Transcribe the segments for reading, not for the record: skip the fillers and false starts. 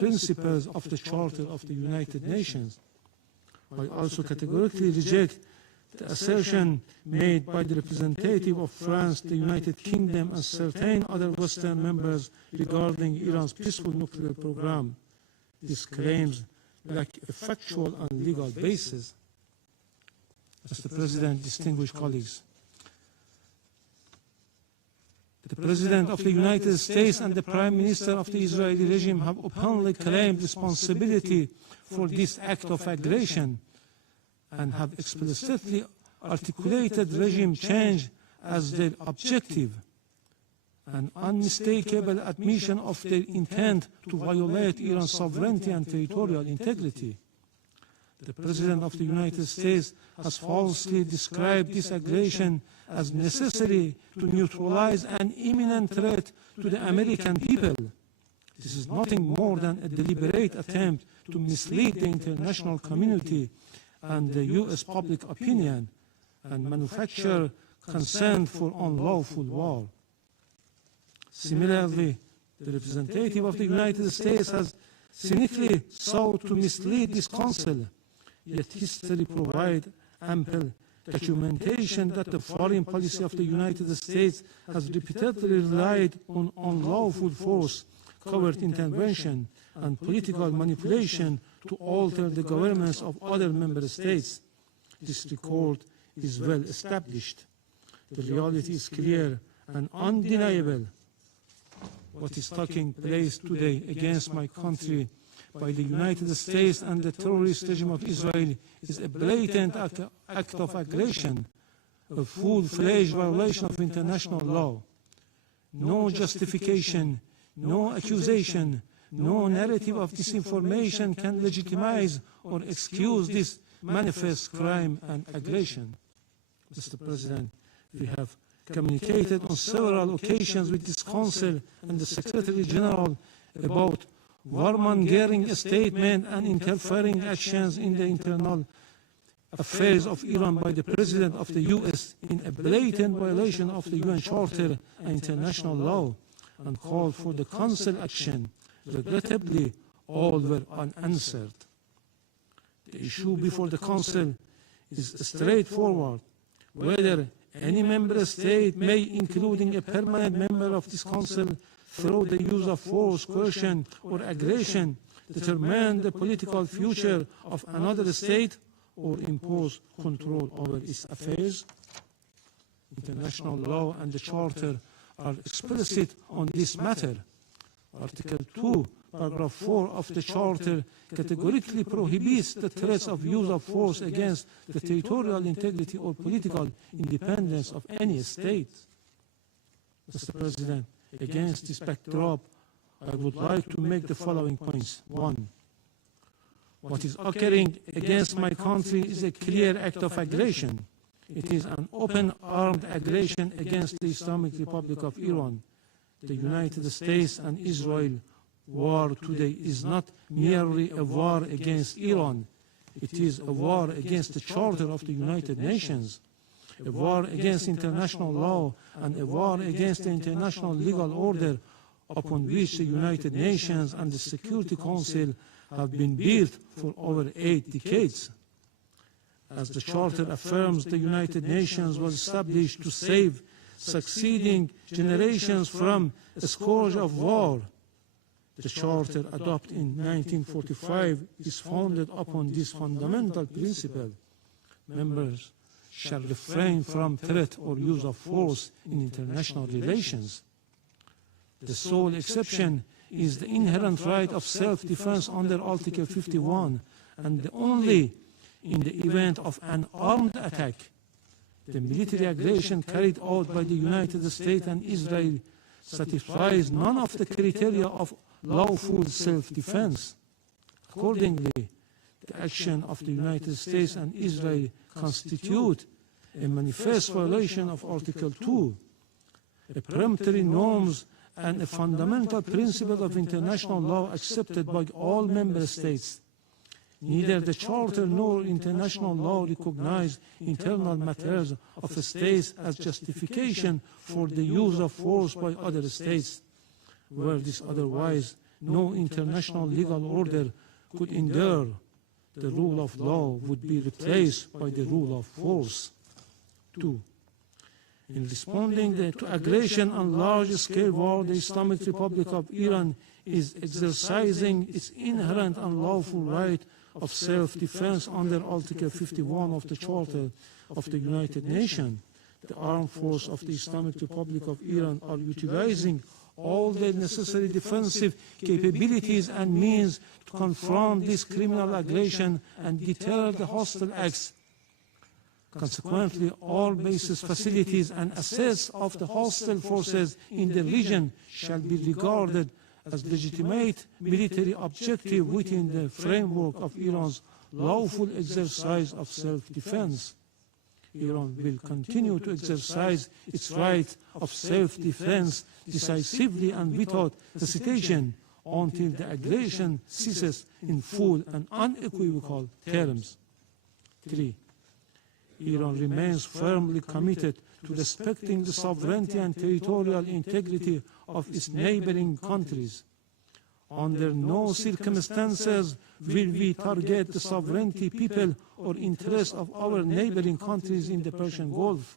principles of the Charter of the United Nations. I also categorically reject the assertion made by the representative of France, the United Kingdom, and certain other Western members regarding Iran's peaceful nuclear program. These claims lack a factual and legal basis. Mr. President, distinguished colleagues, the President of the United States and the Prime Minister of the Israeli regime have openly claimed responsibility for this act of aggression and have explicitly articulated regime change as their objective, an unmistakable admission of their intent to violate Iran's sovereignty and territorial integrity. The President of the United States has falsely described this aggression as necessary to neutralize an imminent threat to the American people. This is nothing more than a deliberate attempt to mislead the international community and the U.S. public opinion and manufacture consent for unlawful war. Similarly, the representative of the United States has cynically sought to mislead this Council, yet history provides ample documentation that the foreign policy of the United States has repeatedly relied on unlawful force, covert intervention, and political manipulation to alter the governments of other member states. This record is well established. The reality is clear and undeniable. What is taking place today against my country by the United States and the terrorist regime of Israel is a blatant act of aggression, a full-fledged violation of international law. No justification, no accusation, no narrative of disinformation can legitimize or excuse this manifest crime and aggression. Mr. President, we have communicated on several occasions with this Council and the Secretary General about warmongering statements and interfering actions in the internal affairs of Iran by the President of the U.S. in a blatant violation of the UN Charter and international law, and called for the Council action. Regrettably, all were unanswered. The issue before the Council is straightforward: whether any member state may, including a permanent member of this Council, through the use of force, coercion, or aggression, determine the political future of another state or impose control over its affairs. International law and the Charter are explicit on this matter. Article 2, paragraph 4 of the Charter categorically prohibits the threats of use of force against the territorial integrity or political independence of any state. Mr. President, against this backdrop, I would like to make the following points. 1. What is occurring against my country is a clear act of aggression. It is an open armed aggression against the Islamic Republic of Iran. The United States and Israel war today is not merely a war against Iran. It is a war against the Charter of the United Nations, a war against international law, and a war against the international legal order upon which the United Nations and the Security Council have been built for over 8 decades. As the Charter affirms, the United Nations was established to save succeeding generations from a scourge of war. The Charter, adopted in 1945, is founded upon this fundamental principle. Members shall refrain from threat or use of force in international relations. The sole exception is the inherent right of self-defense under Article 51, and only in the event of an armed attack. The military aggression carried out by the United States and Israel satisfies none of the criteria of lawful self-defense. Accordingly, the action of the United States and Israel constitute a manifest violation of Article 2, a peremptory norms and a fundamental principle of international law accepted by all member states. Neither the Charter nor international law recognize internal matters of states as justification for the use of force by other states. Were this otherwise, no international legal order could endure, the rule of law would be replaced by the rule of force. 2. In responding to aggression on large-scale war, the Islamic Republic of Iran is exercising its inherent and lawful right of self-defense under Article 51 of the Charter of the United Nations. The armed forces of the Islamic Republic of Iran are utilizing all the necessary defensive capabilities and means to confront this criminal aggression and deter the hostile acts. Consequently, all bases, facilities, and assets of the hostile forces in the region shall be regarded as legitimate military objective within the framework of Iran's lawful exercise of self-defense. Iran will continue to exercise its right of self-defense decisively and without hesitation until the aggression ceases in full and unequivocal terms. 3. Iran remains firmly committed to respecting the sovereignty and territorial integrity of its neighboring countries. Under no circumstances will we target the sovereignty, people, or interests of our neighboring countries in the Persian Gulf.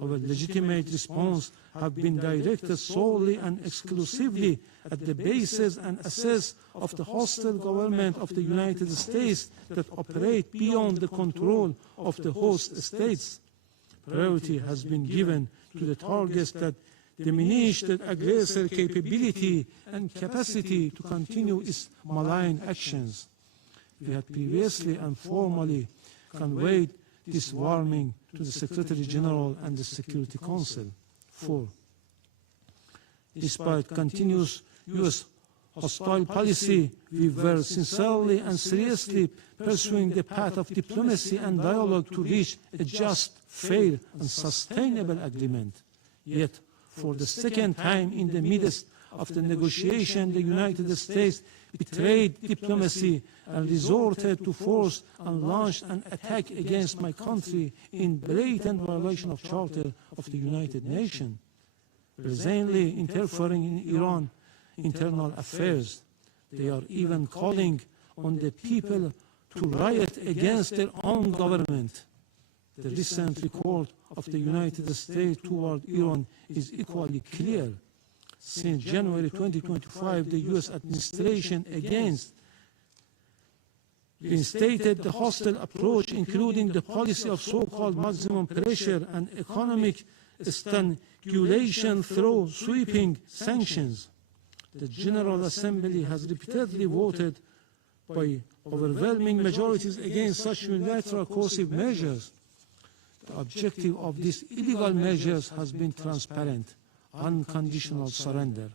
Our legitimate response have been directed solely and exclusively at the bases and assets of the hostile government of the United States that operate beyond the control of the host states. Priority has been given to the targets that diminish the aggressor capability and capacity to continue its malign actions. We had previously and formally conveyed this warning to the Secretary General and the Security Council. 4. Despite continuous U.S. hostile policy, we were sincerely and seriously pursuing the path of diplomacy and dialogue to reach a just, fair, and sustainable agreement. Yet, for the second time in the midst of the negotiation, the United States betrayed diplomacy and resorted to force and launched an attack against my country in blatant violation of Charter of the United Nations, presently interfering in Iran's internal affairs. They are even calling on the people to riot against their own government. The recent record of the United States toward Iran is equally clear. Since January 2025, the U.S. administration again reinstated the hostile approach, including the policy of so-called maximum pressure and economic strangulation through sweeping sanctions. The General Assembly has repeatedly voted by overwhelming majorities against such unilateral coercive measures. The objective of these illegal measures has been transparent, unconditional surrender.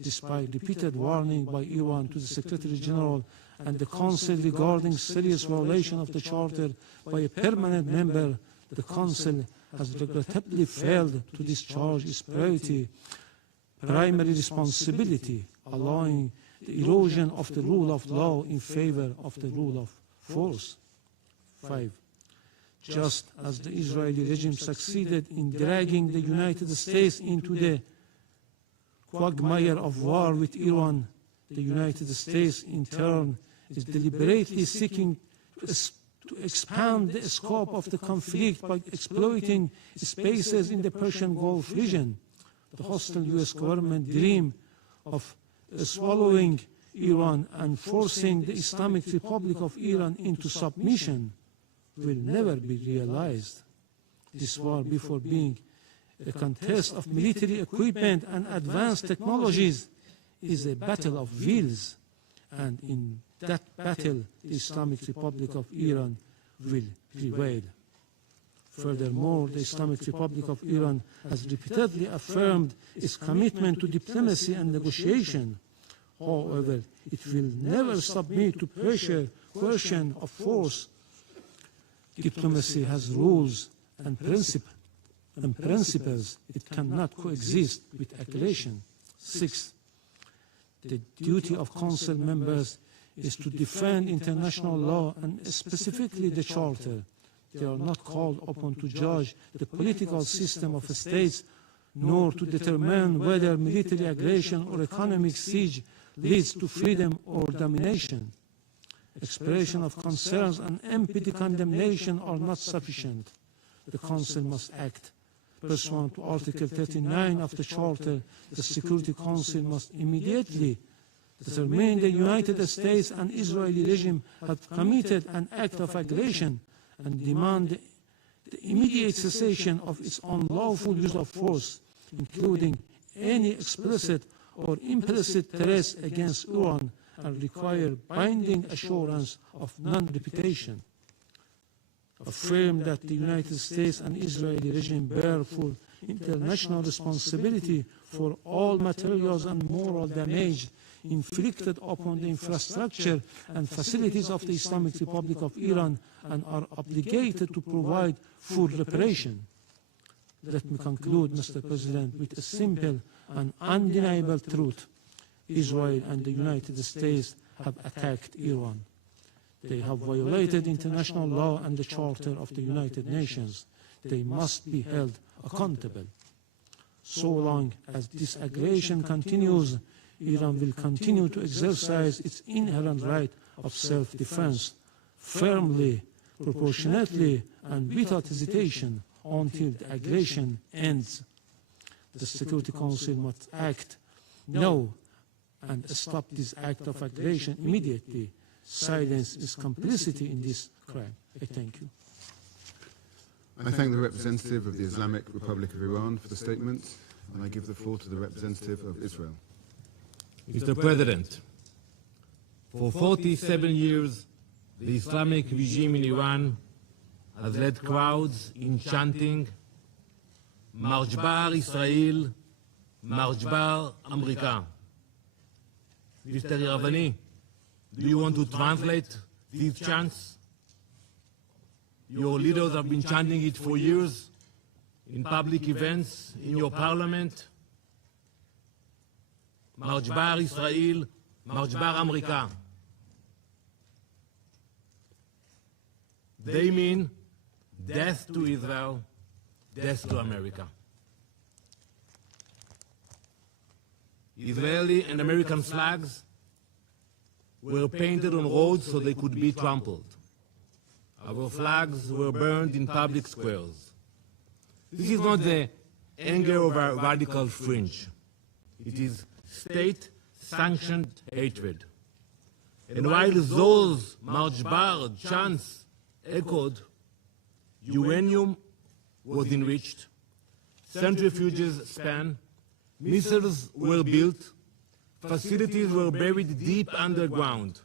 Despite repeated warning by Iran to the Secretary General and the Council regarding serious violation of the Charter by a permanent member, the Council has regrettably failed to discharge its primary responsibility, allowing the erosion of the rule of law in favor of the rule of force. 5. Just as the Israeli regime succeeded in dragging the United States into the quagmire of war with Iran, the United States in turn is deliberately seeking to expand the scope of the conflict by exploiting spaces in the Persian Gulf region. The hostile U.S. government dream of swallowing Iran and forcing the Islamic Republic of Iran into submission will never be realized. This war, before being a contest of military equipment and advanced technologies, is a battle of wills, and in that battle, the Islamic Republic of Iran will prevail. Furthermore, the Islamic Republic of Iran has repeatedly affirmed its commitment to diplomacy and negotiation. However, it will never submit to pressure, coercion, or force. Diplomacy has rules and principles. It cannot coexist with aggression. 6. The duty of Council members is to defend international law and specifically the Charter. They are not called upon to judge the political system of states nor to determine whether military aggression or economic siege leads to freedom or domination. Expression of concerns and empty condemnation are not sufficient. The Council must act. Pursuant to Article 39 of the Charter, the Security Council must immediately determine the United States and Israeli regime have committed an act of aggression and demand the immediate cessation of its unlawful use of force, including any explicit or implicit threats against Iran, and require binding assurance of non-repetition. Affirm that the United States and Israeli regime bear full international responsibility for all materials and moral damage inflicted upon the infrastructure and facilities of the Islamic Republic of Iran and are obligated to provide full reparation. Let me conclude, Mr. President, with a simple and undeniable truth. Israel and the United States have attacked Iran. They have violated international law and the Charter of the United Nations. They must be held accountable. So long as this aggression continues, Iran will continue to exercise its inherent right of self-defense firmly, proportionately, and without hesitation until the aggression ends. The Security Council must act now and stop this act of aggression immediately. Silence is complicity in this crime. I thank you. I thank the representative of the Islamic Republic of Iran for the statement, and I give the floor to the representative of Israel. Mr. President, for 47 years, the Islamic regime in Iran has led crowds in chanting, March Bar Israel, March Bar America. Mr. Iravani, do you want to translate these chants? Your leaders have been chanting it for years in public events, in your parliament. March Bar Israel, March Bar America. They mean death to Israel, death to America. Israeli and American flags were painted on roads so they could be trampled. Our flags were burned in public squares. This is not the anger of a radical fringe. It is state-sanctioned hatred. And while those March Bar chants echoed, uranium was enriched, centrifuges span, missiles were built, facilities were buried deep underground.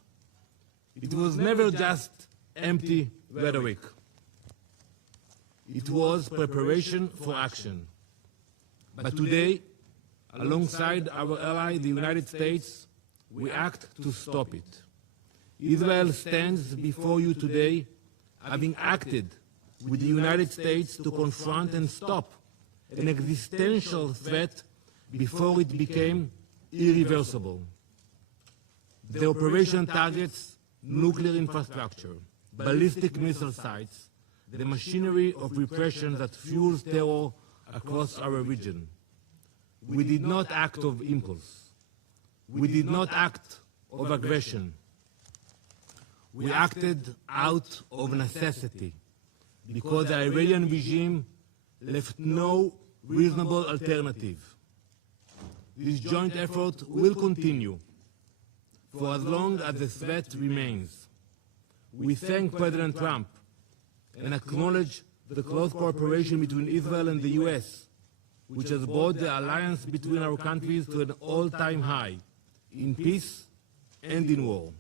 It was never just empty rhetoric. It was preparation for action. But today, alongside our ally, the United States, we act to stop it. Israel stands before you today, having acted with the United States to confront and stop an existential threat before it became irreversible. The operation targets nuclear infrastructure, ballistic missile sites, the machinery of repression that fuels terror across our region. We did not act of impulse. We did not act of aggression. We acted out of necessity because the Iranian regime left no reasonable alternative. This joint effort will continue for as long as the threat remains. We thank President Trump and acknowledge the close cooperation between Israel and the US, which has brought the alliance between our countries to an all-time high in peace and in war.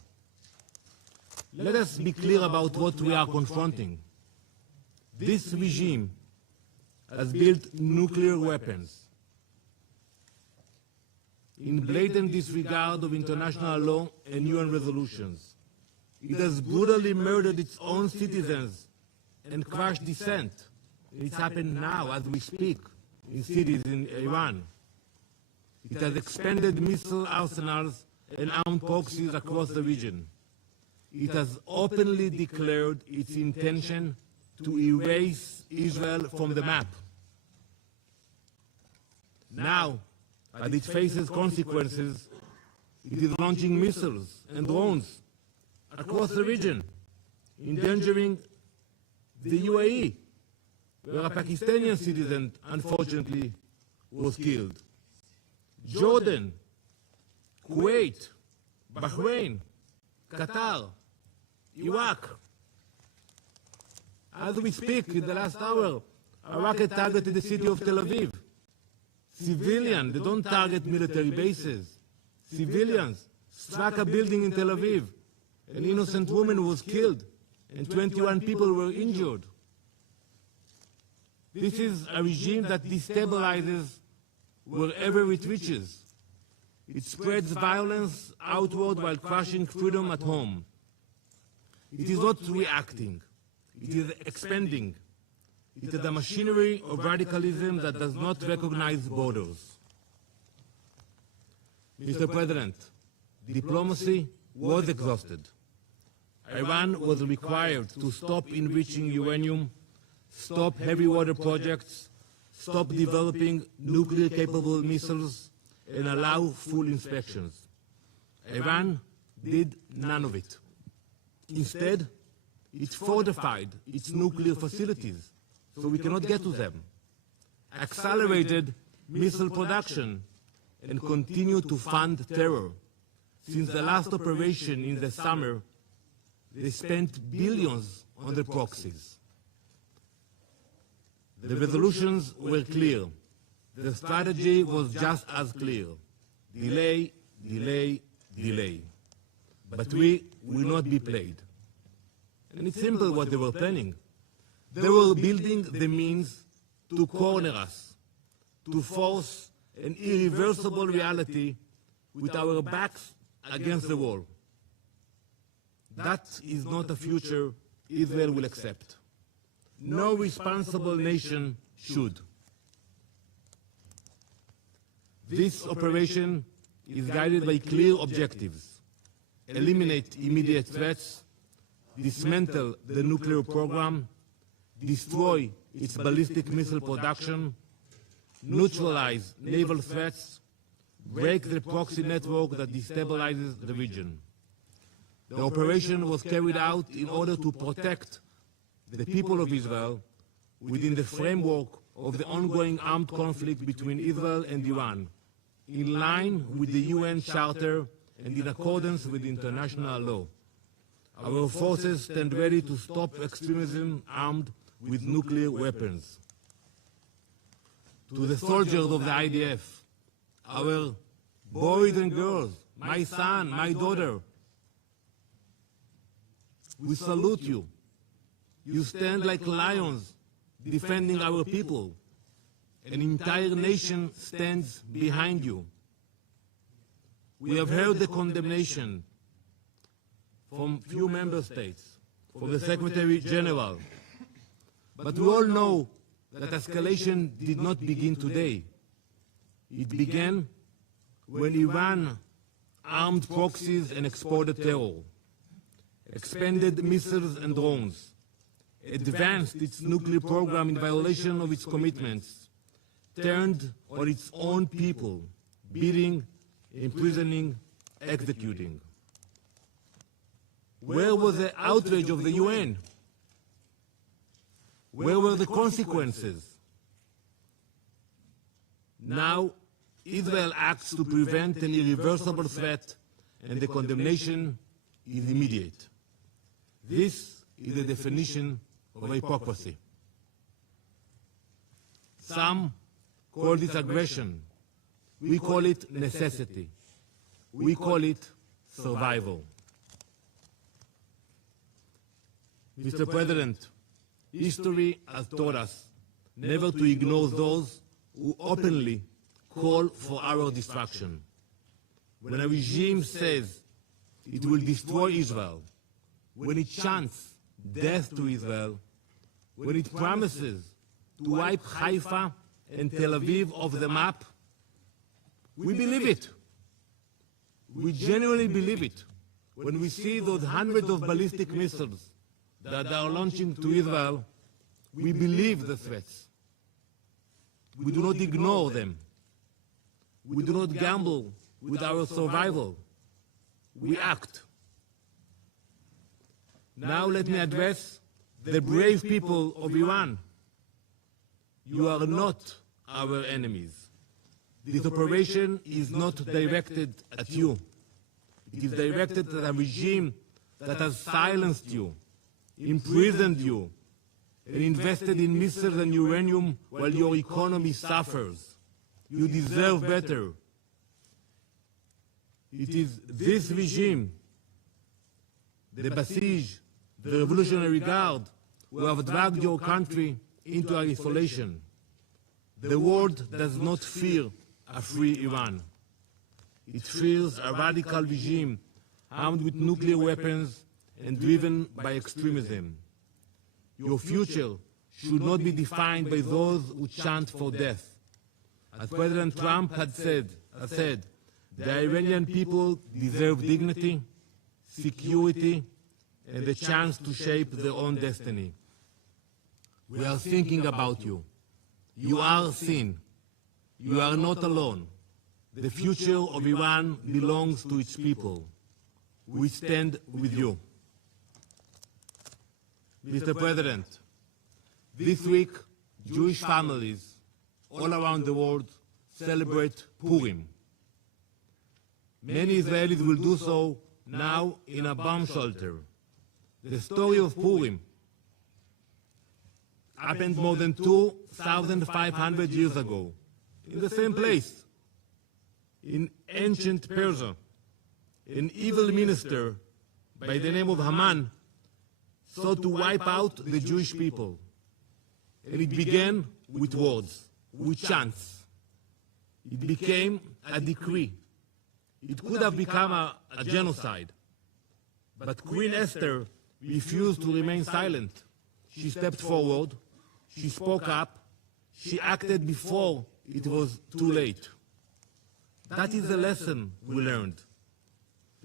Let us be clear about what we are confronting. This regime has built nuclear weapons in blatant disregard of international law and UN resolutions. It has brutally murdered its own citizens and crushed dissent. It's happened now as we speak in cities in Iran. It has expanded missile arsenals and armed proxies across the region. It has openly declared its intention to erase Israel from the map. Now, as it faces consequences, it is launching missiles and drones across the region, endangering the UAE, where a Pakistani citizen, unfortunately, was killed. Jordan, Kuwait, Bahrain, Qatar, Iraq. As we speak, in the last hour, a rocket targeted the city of Tel Aviv. Civilians, they don't target military bases. Civilians struck a building in Tel Aviv. An innocent woman was killed, and 21 people were injured. This is a regime that destabilizes wherever it reaches. It spreads violence outward while crushing freedom at home. It is not reacting. It is expanding. It is a machinery of radicalism that does not recognize borders. Mr. President, diplomacy was exhausted. Iran was required to stop enriching uranium, stop heavy water projects, stop developing nuclear-capable missiles, and allow full inspections. Iran did none of it. Instead, it fortified its nuclear facilities so we cannot get to them, accelerated missile production, and continued to fund terror. Since the last operation in the summer, they spent billions on their proxies. The resolutions were clear. The strategy was just as clear. Delay, delay, delay. But we will not be played. And it's simple what they were planning. They were building the means to corner us, to force an irreversible reality with our backs against the wall. That is not a future Israel will accept. No responsible nation should. This operation is guided by clear objectives: eliminate immediate threats, dismantle the nuclear program, destroy its ballistic missile production, neutralize naval threats, break the proxy network that destabilizes the region. The operation was carried out in order to protect the people of Israel within the framework of the ongoing armed conflict between Israel and Iran, in line with the UN Charter and in accordance with international law. Our forces stand ready to stop extremism armed with nuclear weapons. To the soldiers of the IDF, our boys and girls, my son, my daughter, we salute you. You stand like lions defending our people. An entire nation stands behind you. We have heard the condemnation from few member states, from the Secretary General. But we all know that escalation did not begin today. It began when Iran armed proxies and exported terror, expanded missiles and drones, advanced its nuclear program in violation of its commitments, turned on its own people, beating, imprisoning, executing. Where was the outrage of the UN? Where were the consequences? Now, Israel acts to prevent an irreversible threat, and the condemnation is immediate. This is the definition of hypocrisy. Some call this aggression. We call it necessity. We call it survival. Mr. President, history has taught us never to ignore those who openly call for our destruction. When a regime says it will destroy Israel, when it chants death to Israel, when it promises to wipe Haifa and Tel Aviv off the map, we believe it. We genuinely believe it when we see those hundreds of ballistic missiles that are launching to Israel. We believe the threats. We do not ignore them. We do not gamble with our survival. We act. Now let me address the brave people of Iran. You are not our enemies. This operation is not directed at you. It is directed at a regime that has silenced you, imprisoned you, and invested in missiles and uranium while your economy suffers. You deserve better. It is this regime, the Basij, the Revolutionary Guard, who have dragged your country into isolation. The world does not fear a free Iran. It fears a radical regime armed with nuclear weapons and driven by extremism. Your future should not be defined by those who chant for death. As President Trump has said, the Iranian people deserve dignity, security, and the chance to shape their own destiny. We are thinking about you. You are seen. You are not alone. The future of Iran belongs to its people. We stand with you. Mr. President, this week, Jewish families all around the world celebrate Purim. Many Israelis will do so now in a bomb shelter. The story of Purim happened more than 2,500 years ago, in the same place, in ancient Persia. An evil minister by the name of Haman sought to wipe out the Jewish people. And it began with words, with chants. It became a decree. It could have become a genocide. But Queen Esther refused to remain silent. She stepped forward, she spoke up, she acted before it was too late. That is the lesson we learned.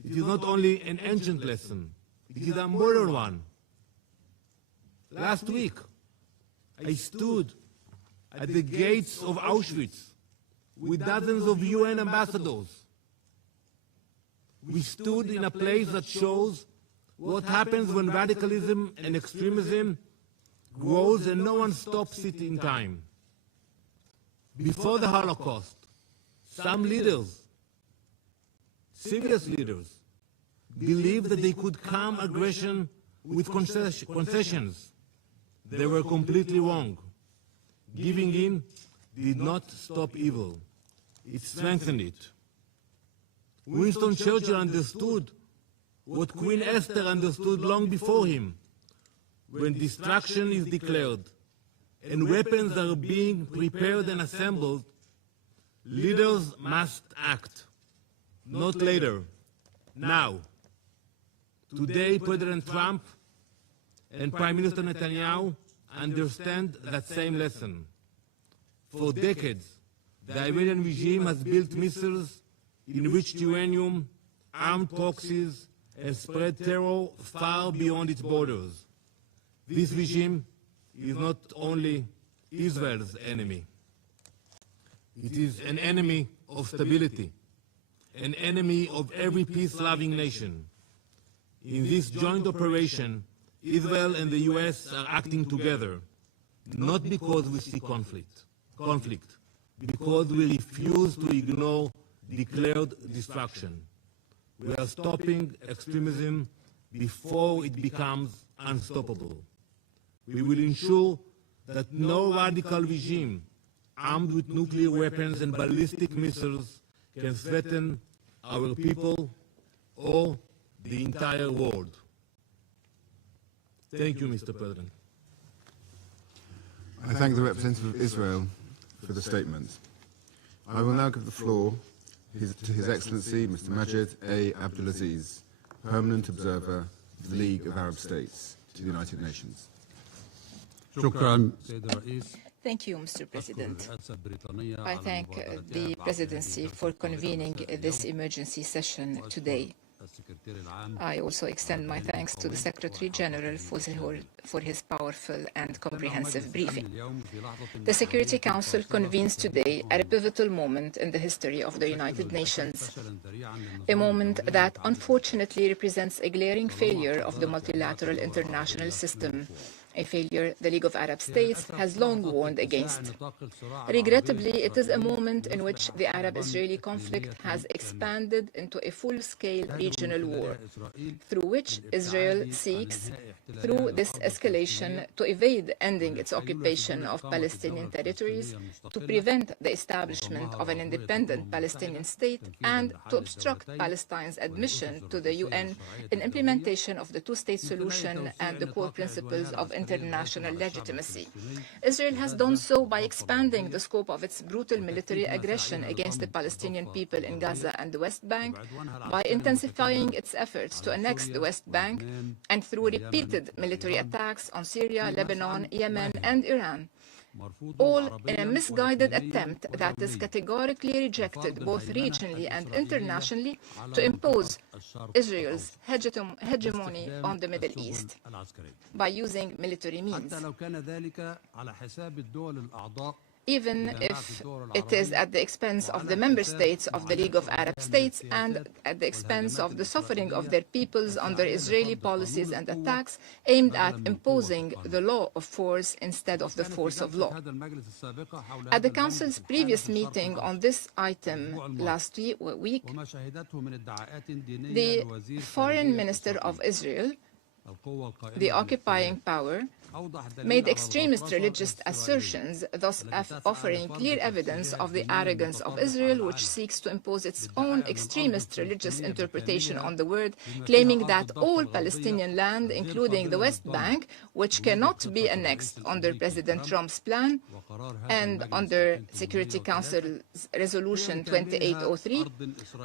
It is not only an ancient lesson, it is a modern one. Last week, I stood at the gates of Auschwitz with dozens of UN ambassadors. We stood in a place that shows what happens when radicalism and extremism grows and no one stops it in time. Before the Holocaust, some leaders, serious leaders, believed that they could calm aggression with concessions. They were completely wrong. Giving in did not stop evil. It strengthened it. Winston Churchill understood what Queen Esther understood long before him. When destruction is declared and weapons are being prepared and assembled, leaders must act. Not later, now. Today, President Trump and Prime Minister Netanyahu understand that same lesson. For decades, the Iranian regime has built missiles, enriched uranium, armed proxies, and spread terror far beyond its borders. This regime is not only Israel's enemy. It is an enemy of stability, an enemy of every peace-loving nation. In this joint operation, Israel and the US are acting together, not because we see conflict, because we refuse to ignore declared destruction. We are stopping extremism before it becomes unstoppable. We will ensure that no radical regime armed with nuclear weapons and ballistic missiles can threaten our people or the entire world. Thank you, Mr. President. I thank the representative of Israel for the statement. I will now give the floor to His Excellency, Mr. Majid A. Abdulaziz, Permanent Observer of the League of Arab States to the United Nations. Thank you, Mr. President. I thank the Presidency for convening this emergency session today. I also extend my thanks to the Secretary General for his powerful and comprehensive briefing. The Security Council convenes today at a pivotal moment in the history of the United Nations, a moment that unfortunately represents a glaring failure of the multilateral international system, a failure the League of Arab States has long warned against. Regrettably, it is a moment in which the Arab-Israeli conflict has expanded into a full-scale regional war, through which Israel seeks, through this escalation, to evade ending its occupation of Palestinian territories, to prevent the establishment of an independent Palestinian state, and to obstruct Palestine's admission to the UN in implementation of the two-state solution and the core principles of international legitimacy. Israel has done so by expanding the scope of its brutal military aggression against the Palestinian people in Gaza and the West Bank, by intensifying its efforts to annex the West Bank, and through repeated military attacks on Syria, Lebanon, Yemen, and Iran, all in a misguided attempt that is categorically rejected both regionally and internationally to impose Israel's hegemony on the Middle East by using military means, even if it is at the expense of the member states of the League of Arab States and at the expense of the suffering of their peoples under Israeli policies and attacks aimed at imposing the law of force instead of the force of law. At the Council's previous meeting on this item last week, the Foreign Minister of Israel, the occupying power, made extremist religious assertions, thus offering clear evidence of the arrogance of Israel, which seeks to impose its own extremist religious interpretation on the word, claiming that all Palestinian land, including the West Bank, which cannot be annexed under President Trump's plan and under Security Council's Resolution 2803,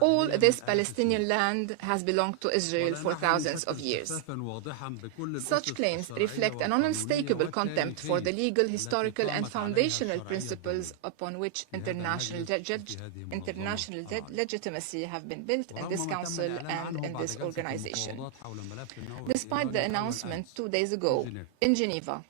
all this Palestinian land has belonged to Israel for thousands of years. Such claims reflect an unmistakable contempt for the legal, historical, and foundational principles upon which international legitimacy have been built in this Council and in this organization. Despite the announcement 2 days ago in Geneva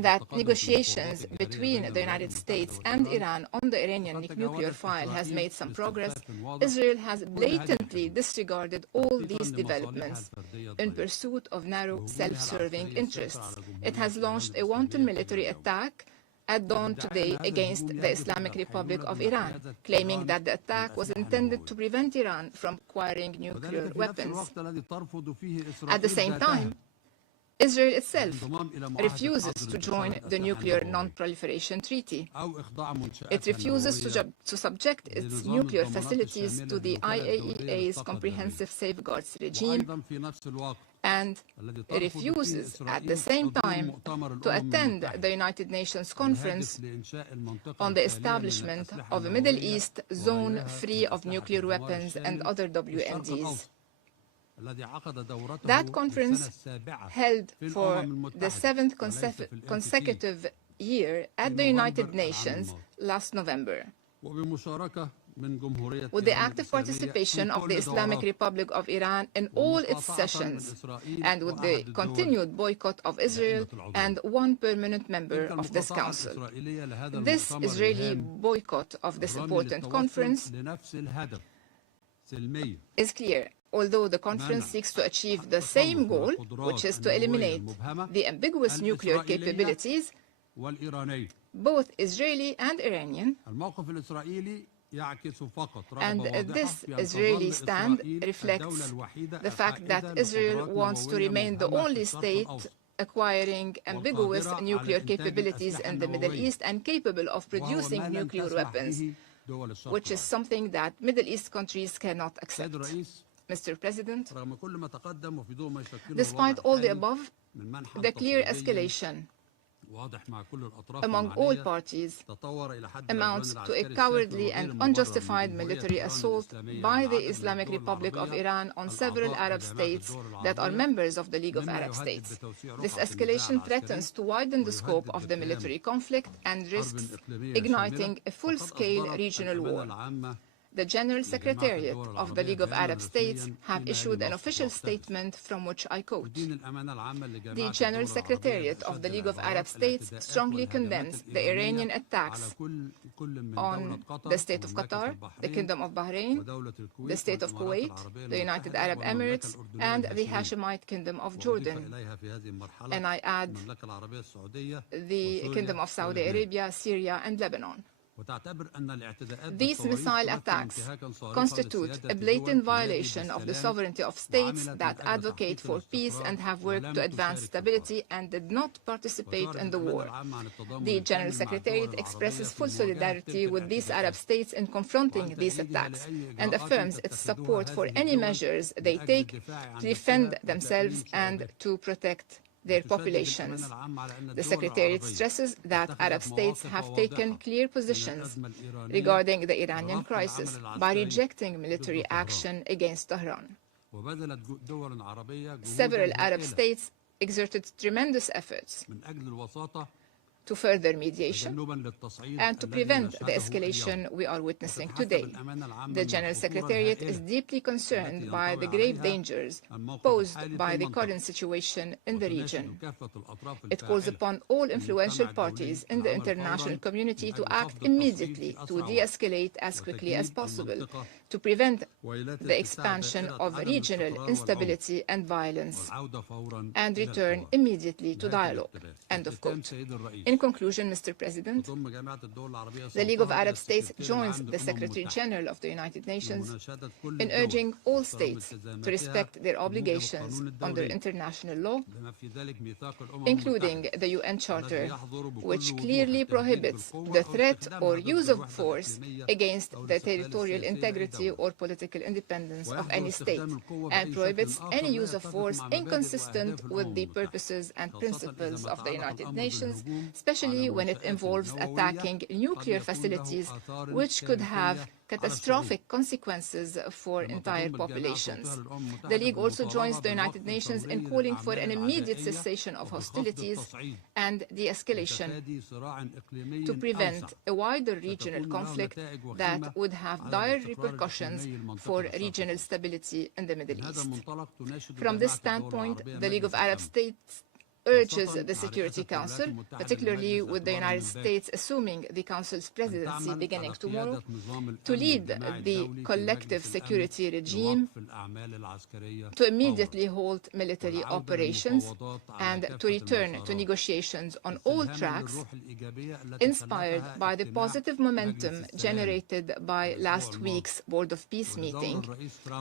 that negotiations between the United States and Iran on the Iranian nuclear file has made some progress, Israel has blatantly disregarded all these developments in pursuit of narrow, self-serving interests. It has launched a wanton military attack at dawn today against the Islamic Republic of Iran, claiming that the attack was intended to prevent Iran from acquiring nuclear weapons. At the same time, Israel itself refuses to join the Nuclear Non-Proliferation Treaty. It refuses to subject its nuclear facilities to the IAEA's comprehensive safeguards regime, and refuses at the same time to attend the United Nations Conference on the establishment of a Middle East zone free of nuclear weapons and other WMDs. That conference, held for the 7th consecutive year at the United Nations last November, with the active participation of the Islamic Republic of Iran in all its sessions, and with the continued boycott of Israel and one permanent member of this Council. This Israeli boycott of this important conference is clear. Although the conference seeks to achieve the same goal, which is to eliminate the ambiguous nuclear capabilities, both Israeli and Iranian, and this Israeli stand reflects the fact that Israel wants to remain the only state acquiring ambiguous nuclear capabilities in the Middle East and capable of producing nuclear weapons, which is something that Middle East countries cannot accept. Mr. President, despite all the above, the clear escalation among all parties amounts to a cowardly and unjustified military assault by the Islamic Republic of Iran on several Arab states that are members of the League of Arab States. This escalation threatens to widen the scope of the military conflict and risks igniting a full-scale regional war. The General Secretariat of the League of Arab States have issued an official statement from which I quote, "The General Secretariat of the League of Arab States strongly condemns the Iranian attacks on the State of Qatar, the Kingdom of Bahrain, the State of Kuwait, the United Arab Emirates, and the Hashemite Kingdom of Jordan." And I add the Kingdom of Saudi Arabia, Syria, and Lebanon. These missile attacks constitute a blatant violation of the sovereignty of states that advocate for peace and have worked to advance stability and did not participate in the war. The General Secretariat expresses full solidarity with these Arab states in confronting these attacks and affirms its support for any measures they take to defend themselves and to protect their populations. The Secretariat stresses that Arab states have taken clear positions regarding the Iranian crisis by rejecting military action against Tehran. Several Arab states exerted tremendous efforts to further mediation and to prevent the escalation we are witnessing today. The General Secretariat is deeply concerned by the grave dangers posed by the current situation in the region. It calls upon all influential parties in the international community to act immediately to de-escalate as quickly as possible, to prevent the expansion of regional instability and violence, and return immediately to dialogue. End of quote. In conclusion, Mr. President, the League of Arab States joins the Secretary General of the United Nations in urging all states to respect their obligations under international law, including the UN Charter, which clearly prohibits the threat or use of force against the territorial integrity or political independence of any state, and prohibits any use of force inconsistent with the purposes and principles of the United Nations, especially when it involves attacking nuclear facilities, which could have catastrophic consequences for entire populations. The League also joins the United Nations in calling for an immediate cessation of hostilities and de-escalation to prevent a wider regional conflict that would have dire repercussions for regional stability in the Middle East. From this standpoint, the League of Arab States urges the Security Council, particularly with the United States assuming the Council's presidency beginning tomorrow, to lead the collective security regime, to immediately halt military operations, and to return to negotiations on all tracks, inspired by the positive momentum generated by last week's Board of Peace meeting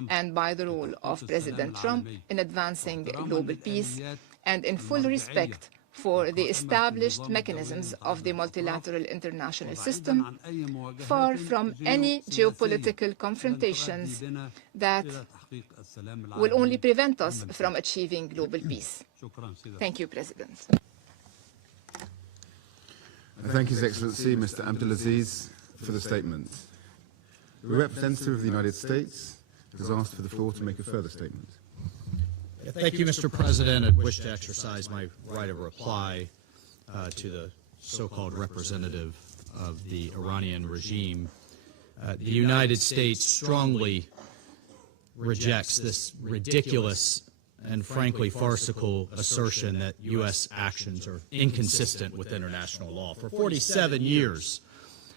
and by the role of President Trump in advancing global peace, and in full respect for the established mechanisms of the multilateral international system, far from any geopolitical confrontations that will only prevent us from achieving global peace. Thank you, President. Thank His Excellency, Mr. Abdulaziz, for the statement. The representative of the United States has asked for the floor to make a further statement. Thank you, Mr. President. I wish to exercise my right of reply to the so-called representative of the Iranian regime. The United States strongly rejects this ridiculous and frankly farcical assertion that U.S. actions are inconsistent with international law. For 47 years,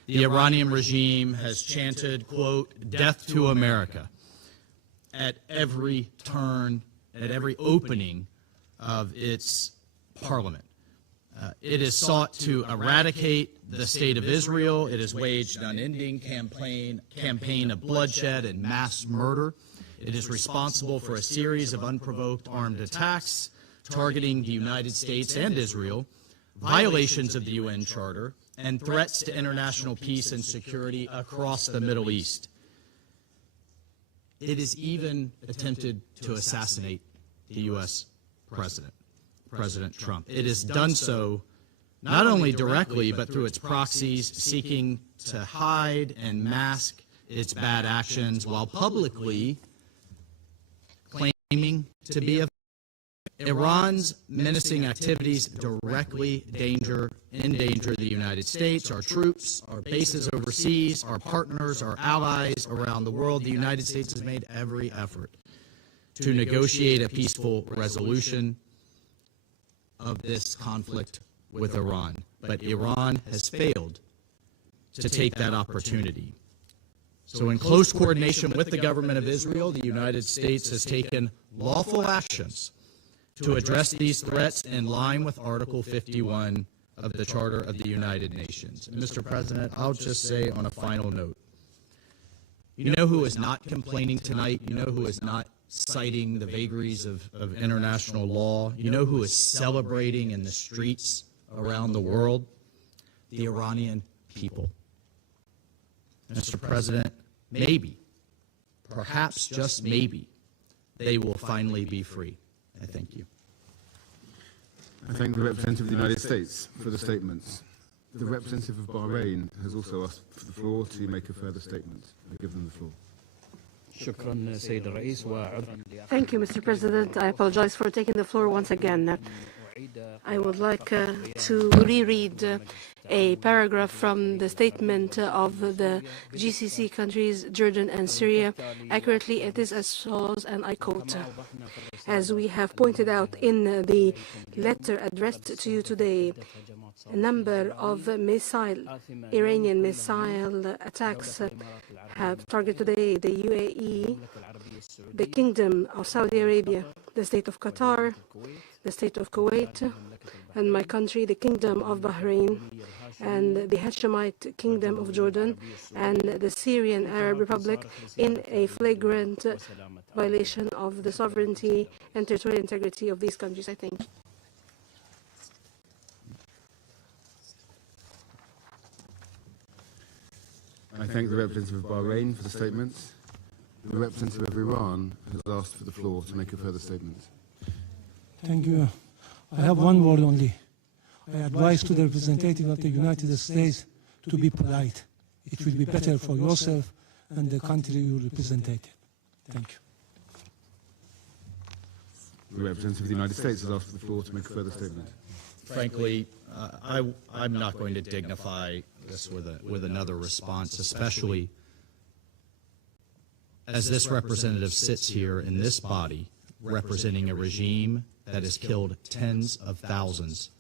the Iranian regime has chanted, quote, "Death to America," at every turn, at every opening of its parliament. It has sought to eradicate the state of Israel. It has waged an unending campaign of bloodshed and mass murder. It is responsible for a series of unprovoked armed attacks targeting the United States and Israel, violations of the UN Charter, and threats to international peace and security across the Middle East. It has even attempted to assassinate the U.S. President, President Trump. It has done so not only directly, but through its proxies, seeking to hide and mask its bad actions while publicly claiming to be a Iran's menacing activities directly endanger the United States, our troops, our bases overseas, our partners, our allies around the world. The United States has made every effort to negotiate a peaceful resolution of this conflict with Iran. But Iran has failed to take that opportunity. So in close coordination with the government of Israel, the United States has taken lawful actions to address these threats in line with Article 51 of the Charter of the United Nations. And Mr. President, I'll just say on a final note, you know who is not complaining tonight? You know who is not citing the vagaries of international law? You know who is celebrating in the streets around the world? The Iranian people. Mr. President, maybe, perhaps just maybe, they will finally be free. I thank you. I thank the representative of the United States for the statements. The representative of Bahrain has also asked for the floor to make a further statement. I give them the floor. Thank you, Mr. President. I apologize for taking the floor once again. I would like to reread a paragraph from the statement of the GCC countries, Jordan and Syria. Accurately, it is as follows, and I quote, "As we have pointed out in the letter addressed to you today, a number of Iranian missile attacks have targeted today the UAE, the Kingdom of Saudi Arabia, the State of Qatar, the State of Kuwait, and my country, the Kingdom of Bahrain, and the Hashemite Kingdom of Jordan, and the Syrian Arab Republic in a flagrant violation of the sovereignty and territorial integrity of these countries." I think. I thank the representative of Bahrain for the statements. The representative of Iran has asked for the floor to make a further statement. Thank you. I have one word only. I advise to the representative of the United States to be polite. It will be better for yourself and the country you represent. Thank you. The representative of the United States has asked for the floor to make a further statement. Frankly, I'm not going to dignify this with another response, especially as this representative sits here in this body representing a regime that has killed tens of thousands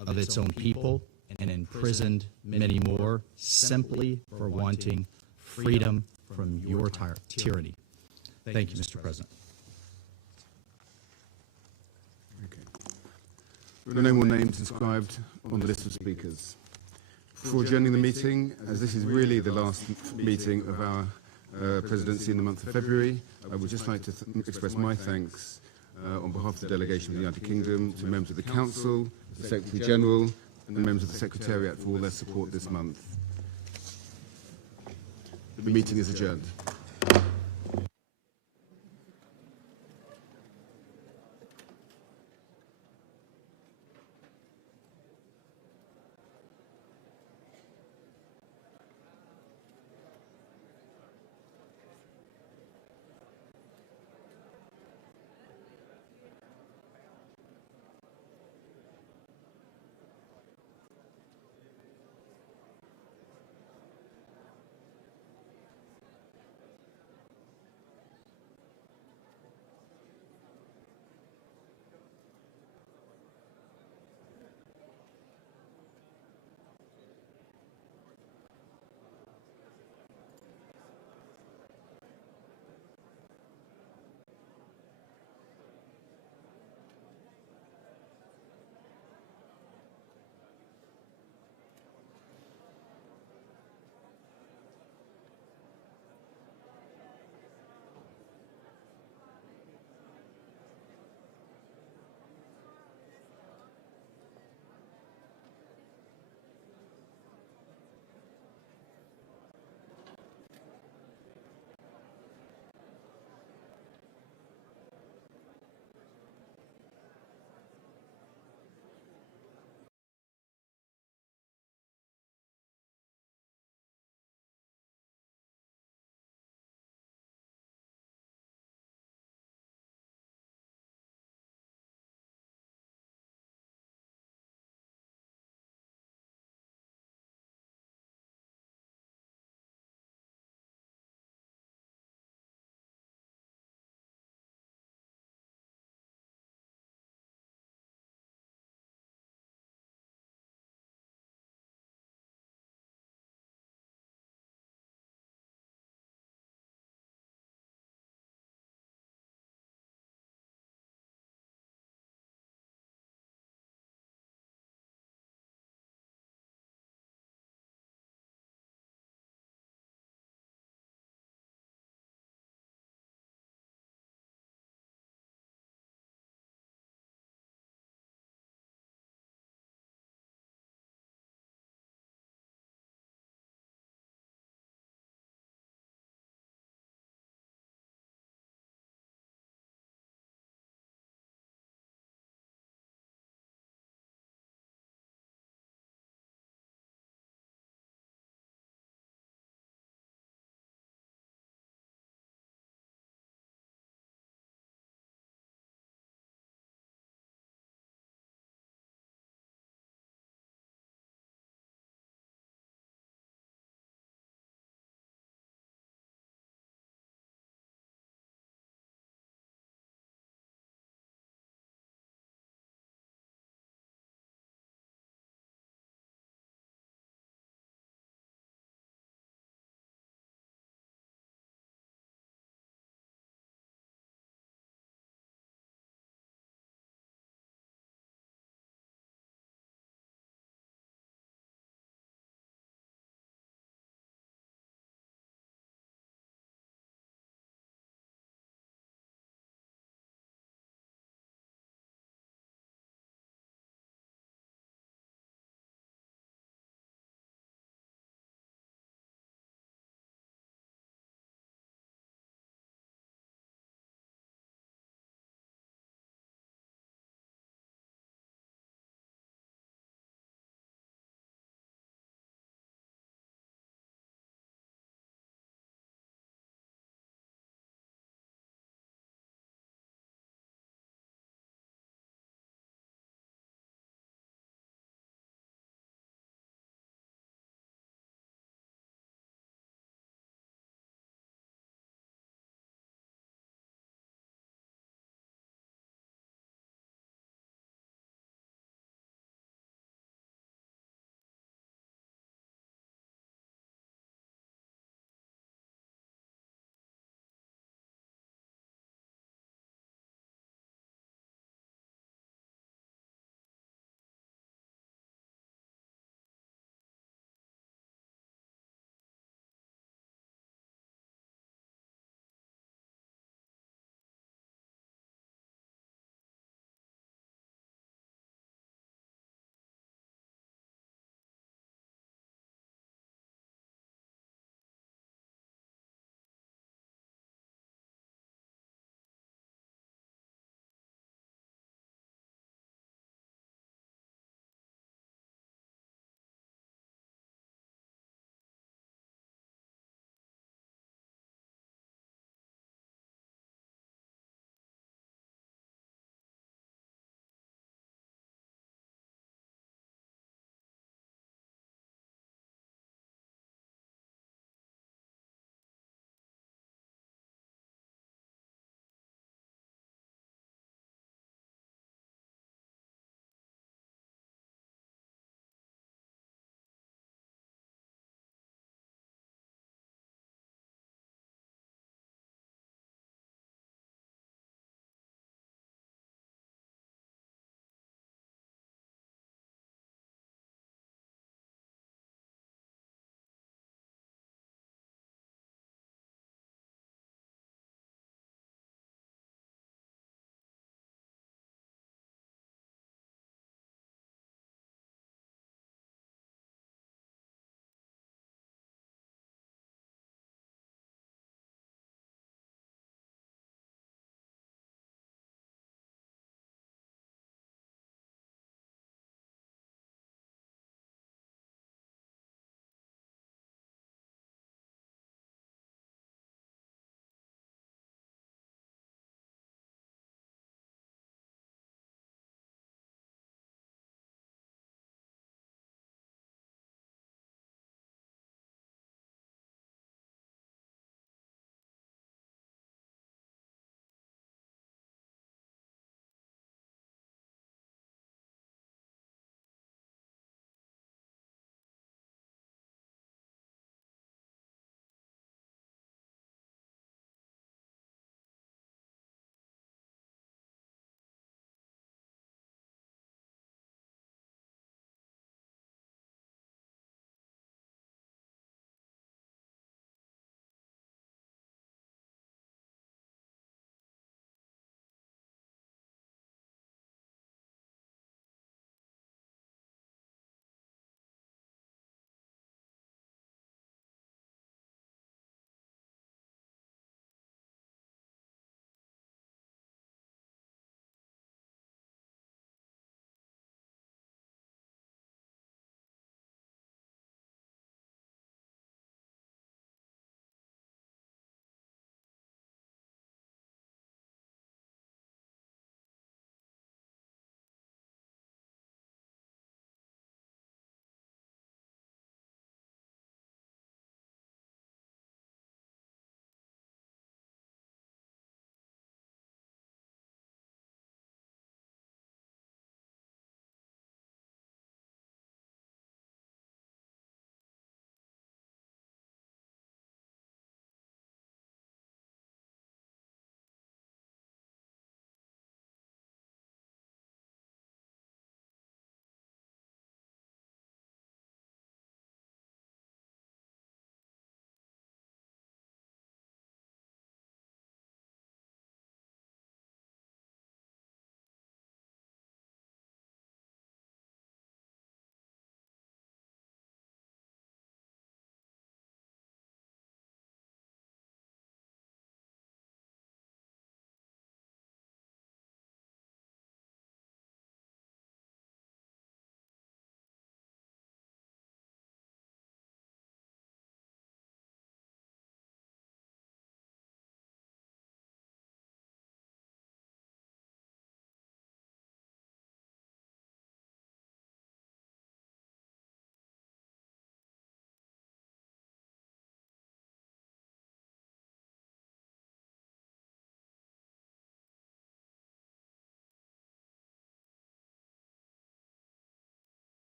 of its own people and imprisoned many more simply for wanting freedom from your tyranny. Thank you, Mr. President. Okay. There are no more names inscribed on the list of speakers. Before adjourning the meeting, as this is really the last meeting of our presidency in the month of February, I would just like to express my thanks on behalf of the delegation of the United Kingdom to members of the Council, the Secretary General, and the members of the Secretariat for all their support this month. The meeting is adjourned.